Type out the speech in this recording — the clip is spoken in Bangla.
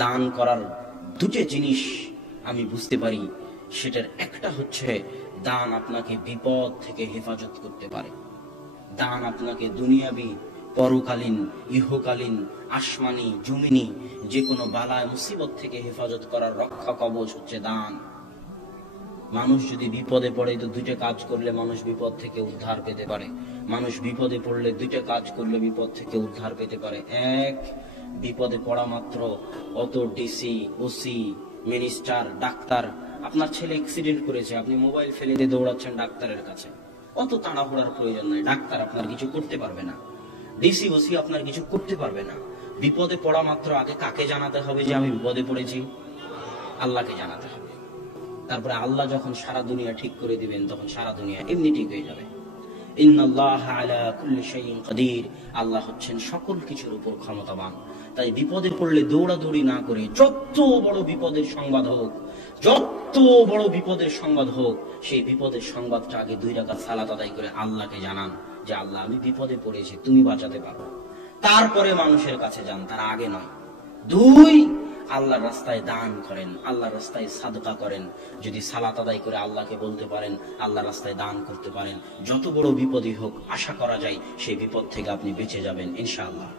দান করার দুটো জিনিস আমি বুঝতে পারি। সেটার একটা হচ্ছে দান আপনাকে বিপদ থেকে হেফাজত করতে পারে। দান আপনাকে দুনিয়াবি, পরকালীন, ইহকালীন, আসমানি, জমিনি যে কোনো বালায় মুসিবত থেকে হেফাজত করার রক্ষা কবচ হচ্ছে দান। মানুষ যদি বিপদে পড়ে তো দুইটা কাজ করলে মানুষ বিপদ থেকে উদ্ধার পেতে পারে। মানুষ বিপদে পড়লে দুইটা কাজ করলে বিপদ থেকে উদ্ধার পেতে পারে। এক, বিপদে পড়া মাত্র অত ডিসি, ওসি, মিনিস্টার, ডাক্তার, আপনার ছেলে অ্যাক্সিডেন্ট করেছে, আপনি মোবাইল ফেলে দিয়ে দৌড়াচ্ছেন ডাক্তারের কাছে, অত তাড়াহুড়ার প্রয়োজন নাই। ডাক্তার আপনার কিছু করতে পারবে না, ডিসি, ওসি আপনার কিছু করতে পারবে না। বিপদে পড়া মাত্র আগে কাকে জানাতে হবে যে আমি বিপদে পড়েছি? আল্লাহকে জানাতে হবে। তারপরে আল্লাহ যখন সারা দুনিয়া ঠিক করে দিবেন তখন সারা দুনিয়া এমনি ঠিক হয়ে যাবে। ইন্নাল্লাহা আলা কুল্লি শাইইন কাদির, আল্লাহ হচ্ছেন সকল কিছুর উপর ক্ষমতাবান। তাই বিপদে পড়লে দৌড়াদৌড়ি না করে, যত বড় বিপদের সংবাদ হোক, যত বড় বিপদের সংবাদ হোক, সেই বিপদের সংবাদটা আগে 2 রাকাত সালাত আদায় করে আল্লাহকে জানান যে আল্লাহ আমি বিপদে পড়েছি, তুমি বাঁচাতে পারো। তারপরে মানুষের কাছে যান, তার আগে নয়। 2, আল্লাহর রাস্তায় দান করেন, আল্লাহর রাস্তায় সাদকা করেন। যদি সালাত আদায় করে আল্লাহকে বলতে পারেন, আল্লাহর রাস্তায় দান করতে পারেন, যত বড় বিপদই হোক আশা করা যায় সেই বিপদ থেকে আপনি বেঁচে যাবেন ইনশাআল্লাহ।